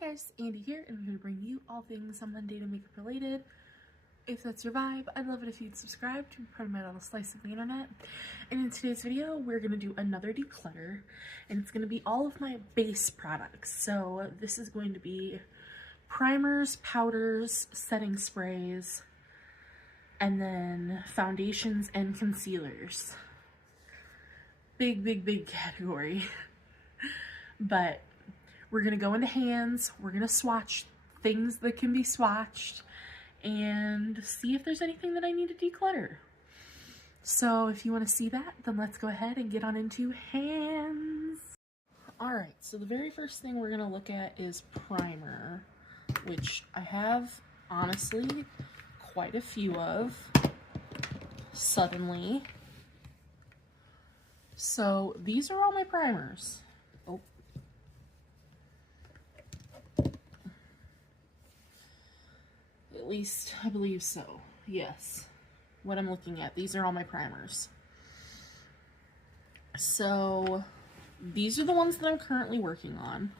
Hi guys, Andy here, and I'm here to bring you all things Monday to makeup related. If that's your vibe, I'd love it if you'd subscribe to be part of my little slice of the internet. And in today's video, we're going to do another declutter, and it's going to be all of my base products. So this is going to be primers, powders, setting sprays, and then foundations and concealers. Big category. But we're going to go into hands, we're going to swatch things that can be swatched, and see if there's anything that I need to declutter. So if you want to see that, then let's go ahead and get on into hands. Alright, so the very first thing we're going to look at is primer, which I have, honestly, quite a few of, suddenly. So these are all my primers. Oh. At least I believe so. Yes. What I'm looking at. These are all my primers. So these are the ones that I'm currently working on.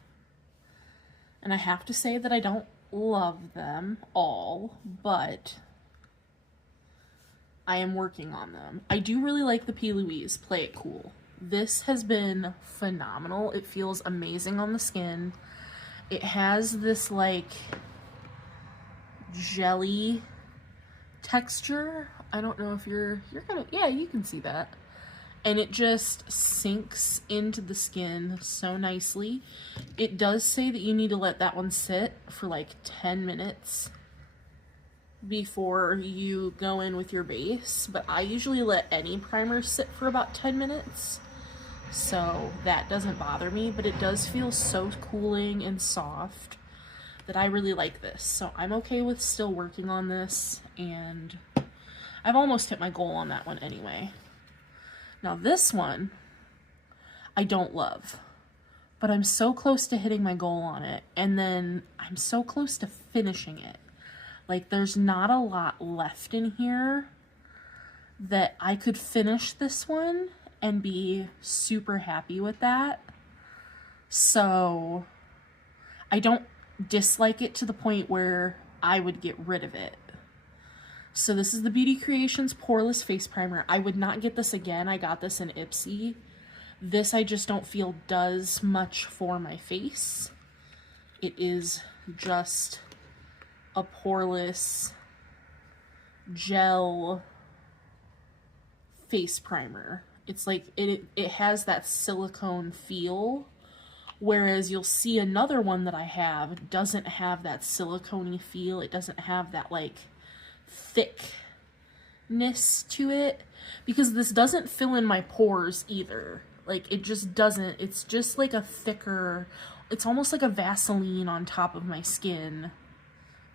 And I have to say that I don't love them all, but I am working on them. I do really like the P. Louise Play It Cool. This has been phenomenal. It feels amazing on the skin. It has this like jelly texture. I don't know if you're gonna, yeah, you can see that. And it just sinks into the skin so nicely. It does say that you need to let that one sit for like 10 minutes before you go in with your base, but I usually let any primer sit for about 10 minutes, so that doesn't bother me, but it does feel so cooling and soft that I really like this. So I'm okay with still working on this, and I've almost hit my goal on that one anyway. Now this one, I don't love, but I'm so close to hitting my goal on it, and then I'm so close to finishing it. Like, there's not a lot left in here that I could finish this one and be super happy with that. So I don't dislike it to the point where I would get rid of it. So this is the Beauty Creations Poreless Face Primer. I would not get this again. I got this in Ipsy. This I just don't feel does much for my face. It is just a poreless gel face primer. It's like it has that silicone feel, whereas you'll see another one that I have doesn't have that silicone-y feel. It doesn't have that like thickness to it, because this doesn't fill in my pores either. Like, it just doesn't. It's just like a thicker, it's almost like a Vaseline on top of my skin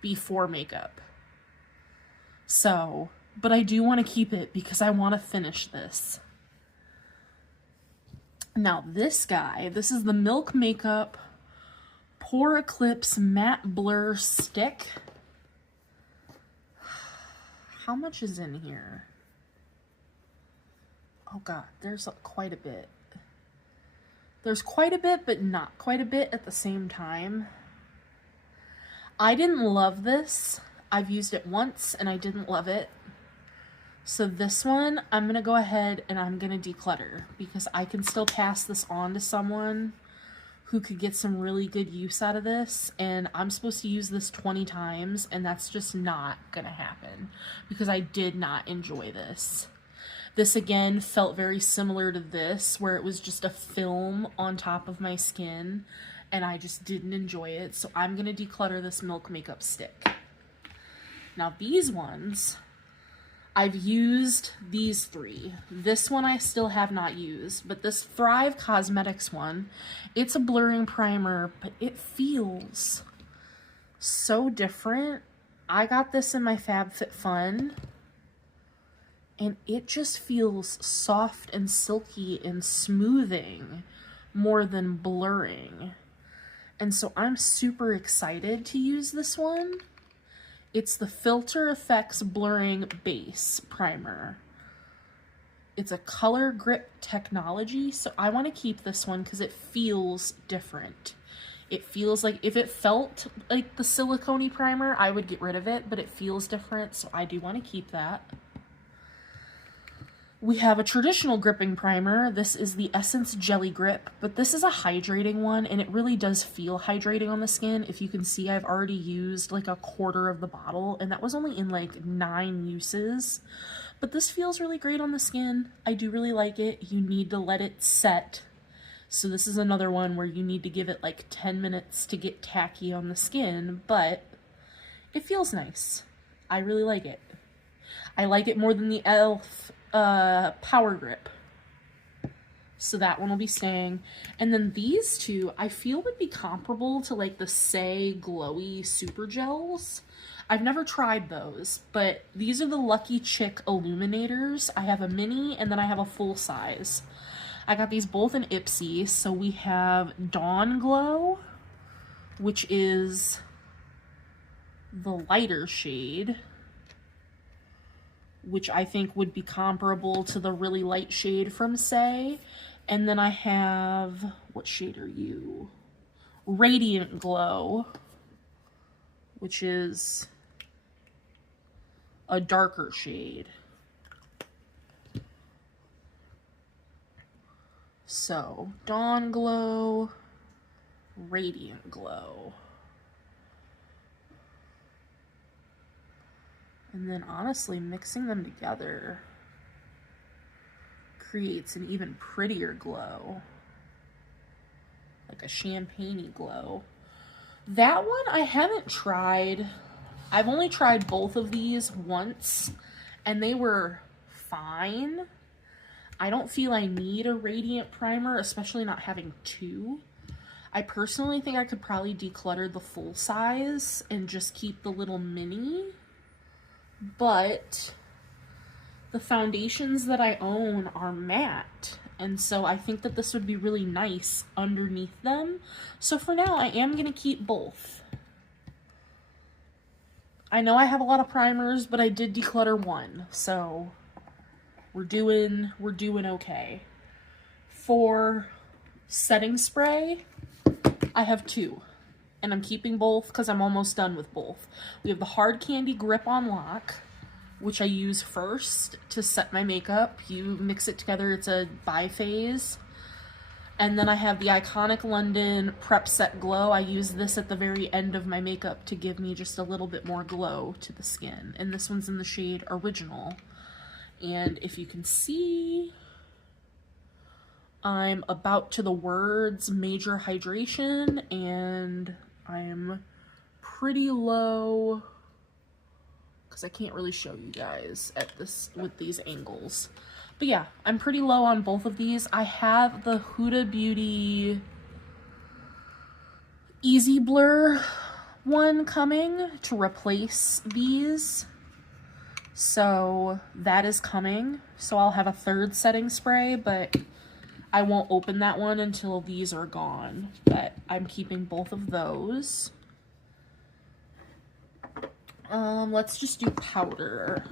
before makeup. So, but I do want to keep it because I want to finish this. Now this guy, this is the Milk Makeup Pore Eclipse Matte Blur Stick. How much is in here? Oh god, there's quite a bit. There's quite a bit, but not quite a bit at the same time. I didn't love this. I've used it once and I didn't love it. So this one, I'm going to go ahead and I'm going to declutter, because I can still pass this on to someone who could get some really good use out of this. And I'm supposed to use this 20 times, and that's just not going to happen because I did not enjoy this. This again felt very similar to this, where it was just a film on top of my skin, and I just didn't enjoy it. So I'm going to declutter this Milk Makeup stick. Now these ones, I've used these three. This one I still have not used, but this Thrive Cosmetics one, it's a blurring primer, but it feels so different. I got this in my FabFitFun, and it just feels soft and silky and smoothing more than blurring. And so I'm super excited to use this one. It's the Filter Effects Blurring Base Primer. It's a color grip technology, so I want to keep this one because it feels different. It feels like, if it felt like the silicone-y primer, I would get rid of it, but it feels different, so I do want to keep that. We have a traditional gripping primer. This is the Essence Jelly Grip, but this is a hydrating one, and it really does feel hydrating on the skin. If you can see, I've already used like a quarter of the bottle, and that was only in like 9 uses. But this feels really great on the skin. I do really like it. You need to let it set. So this is another one where you need to give it like 10 minutes to get tacky on the skin, but it feels nice. I really like it. I like it more than the e.l.f. Power Grip. So that one will be staying. And then these two, I feel would be comparable to like the Say Glowy Super Gels. I've never tried those, but these are the Lucky Chick Illuminators. I have a mini and then I have a full size. I got these both in Ipsy. So we have Dawn Glow, which is the lighter shade, which I think would be comparable to the really light shade from Say. And then I have, what shade are you? Radiant Glow, which is a darker shade. So, Dawn Glow, Radiant Glow. And then honestly, mixing them together creates an even prettier glow. Like a champagne-y glow. That one I haven't tried. I've only tried both of these once, and they were fine. I don't feel I need a radiant primer, especially not having two. I personally think I could probably declutter the full size and just keep the little mini. But the foundations that I own are matte, and so I think that this would be really nice underneath them. So for now, I am going to keep both. I know I have a lot of primers, but I did declutter one, so we're doing okay. For setting spray, I have two, and I'm keeping both because I'm almost done with both. We have the Hard Candy Grip on Lock, which I use first to set my makeup. You mix it together, it's a biphase. And then I have the Iconic London Prep Set Glow. I use this at the very end of my makeup to give me just a little bit more glow to the skin. And this one's in the shade Original. And if you can see, I'm about to the words Major Hydration, and I'm pretty low, because I can't really show you guys at this with these angles. But yeah, I'm pretty low on both of these. I have the Huda Beauty Easy Blur one coming to replace these. So that is coming. So I'll have a third setting spray, but I won't open that one until these are gone. But I'm keeping both of those. Let's just do powder.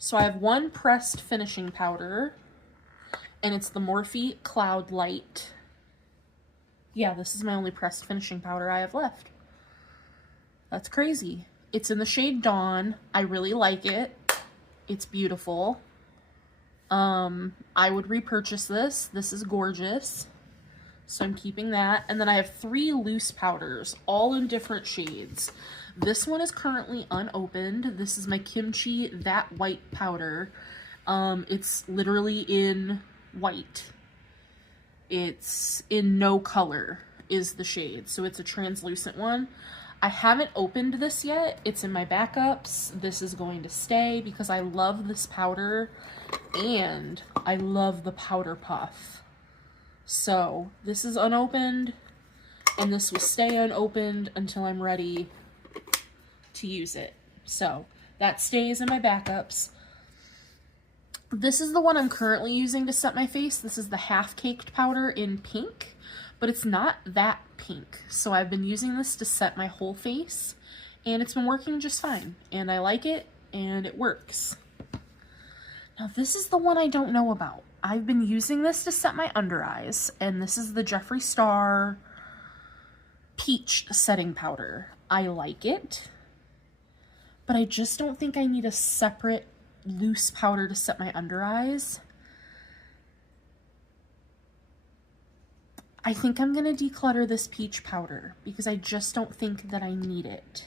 So I have one pressed finishing powder, and it's the Morphe Cloud Light. Yeah, this is my only pressed finishing powder I have left. That's crazy. It's in the shade Dawn. I really like it. It's beautiful. I would repurchase this. This is gorgeous. So I'm keeping that. And then I have 3 loose powders, all in different shades. This one is currently unopened. This is my Kimchi That White powder. It's literally in white. It's in no color is the shade. So it's a translucent one. I haven't opened this yet. It's in my backups. This is going to stay because I love this powder and I love the powder puff. So this is unopened and this will stay unopened until I'm ready to use it. So that stays in my backups. This is the one I'm currently using to set my face. This is the Half Caked powder in pink, but it's not that pink. So I've been using this to set my whole face and it's been working just fine. And I like it and it works. Now this is the one I don't know about. I've been using this to set my under eyes, and this is the Jeffree Star Peach setting powder. I like it, but I just don't think I need a separate loose powder to set my under eyes. I think I'm going to declutter this peach powder because I just don't think that I need it.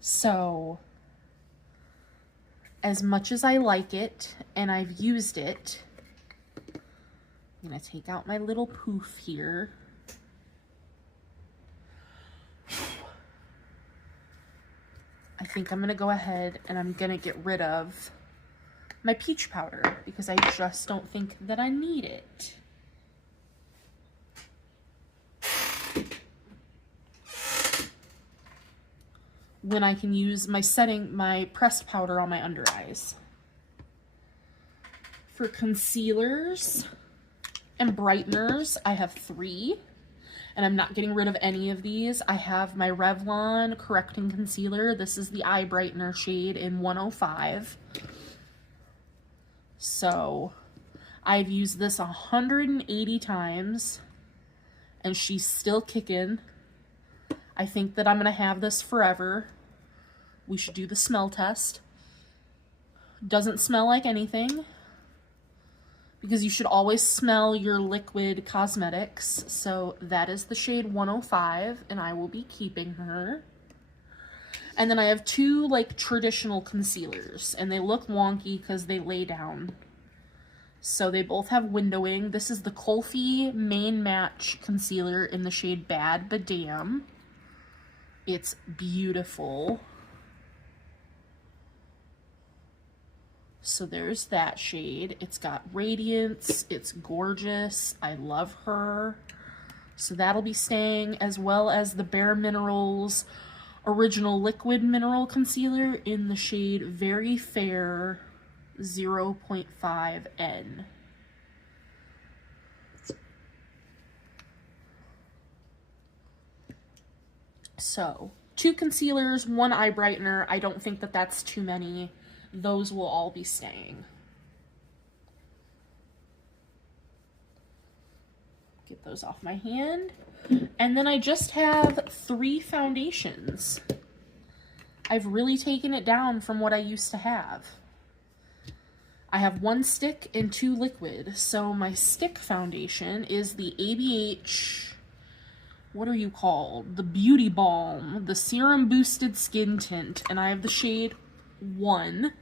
So, as much as I like it and I've used it, I'm going to take out my little poof here. I think I'm going to go ahead and I'm going to get rid of my peach powder because I just don't think that I need it. When I can use my pressed powder on my under eyes. For concealers and brighteners, I have 3, and I'm not getting rid of any of these. I have my Revlon Correcting Concealer. This is the eye brightener shade in 105. So I've used this 180 times, and she's still kicking. I think that I'm going to have this forever. We should do the smell test. Doesn't smell like anything, because you should always smell your liquid cosmetics. So that is the shade 105, and I will be keeping her. And then I have 2 like traditional concealers, and they look wonky because they lay down. So they both have windowing. This is the Colfie Main Match Concealer in the shade Bad Badam. It's beautiful. So there's that shade. It's got radiance. It's gorgeous. I love her. So that'll be staying, as well as the Bareminerals Original Liquid Mineral Concealer in the shade Very Fair 0.5N. So 2 concealers, 1 eye brightener. I don't think that that's too many. Those will all be staying. Get those off my hand. And then I just have 3 foundations. I've really taken it down from what I used to have. I have 1 stick and 2 liquid. So my stick foundation is the ABH, what are you called? The Beauty Balm, the Serum Boosted Skin Tint. And I have the shade 1.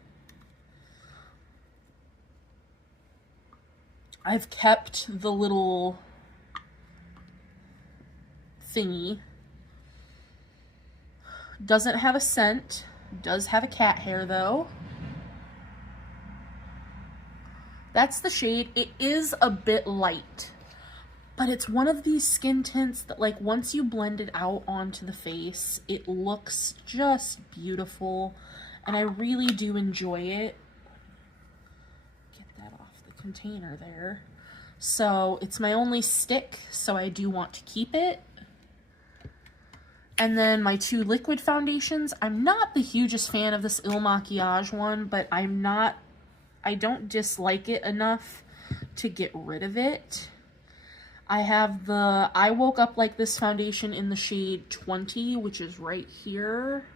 I've kept the little thingy. Doesn't have a scent. Does have a cat hair though. That's the shade. It is a bit light, but it's one of these skin tints that, like, once you blend it out onto the face, it looks just beautiful, and I really do enjoy it. Container there. So it's my only stick, so I do want to keep it. And then my 2 liquid foundations. I'm not the hugest fan of this Il Makiage one, but I don't dislike it enough to get rid of it. I have the I Woke Up Like This foundation in the shade 20, which is right here.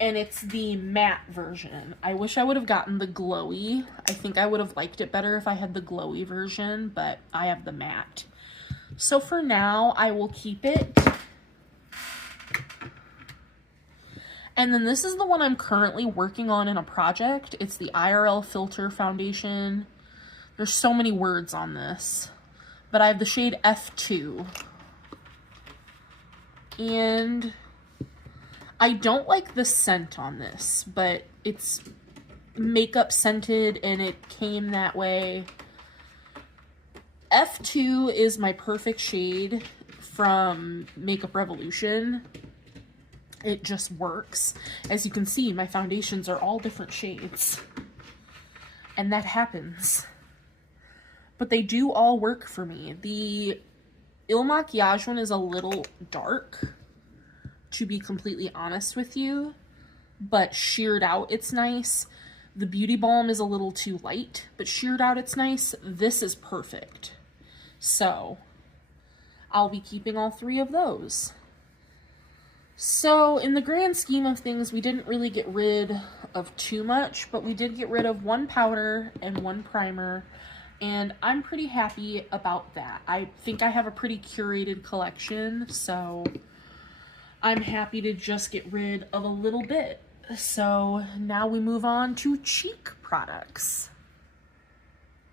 And it's the matte version. I wish I would have gotten the glowy. I think I would have liked it better if I had the glowy version, but I have the matte. So for now, I will keep it. And then this is the one I'm currently working on in a project. It's the IRL Filter Foundation. There's so many words on this. But I have the shade F2. And I don't like the scent on this, but it's makeup scented and it came that way. F2 is my perfect shade from Makeup Revolution. It just works. As you can see, my foundations are all different shades. And that happens. But they do all work for me. The Il Makiage one is a little dark, to be completely honest with you, but sheared out it's nice. The Beauty Balm is a little too light, but sheared out it's nice. This is perfect. So I'll be keeping all 3 of those. So in the grand scheme of things, we didn't really get rid of too much, but we did get rid of 1 powder and 1 primer, and I'm pretty happy about that. I think I have a pretty curated collection, so I'm happy to just get rid of a little bit. So now we move on to cheek products.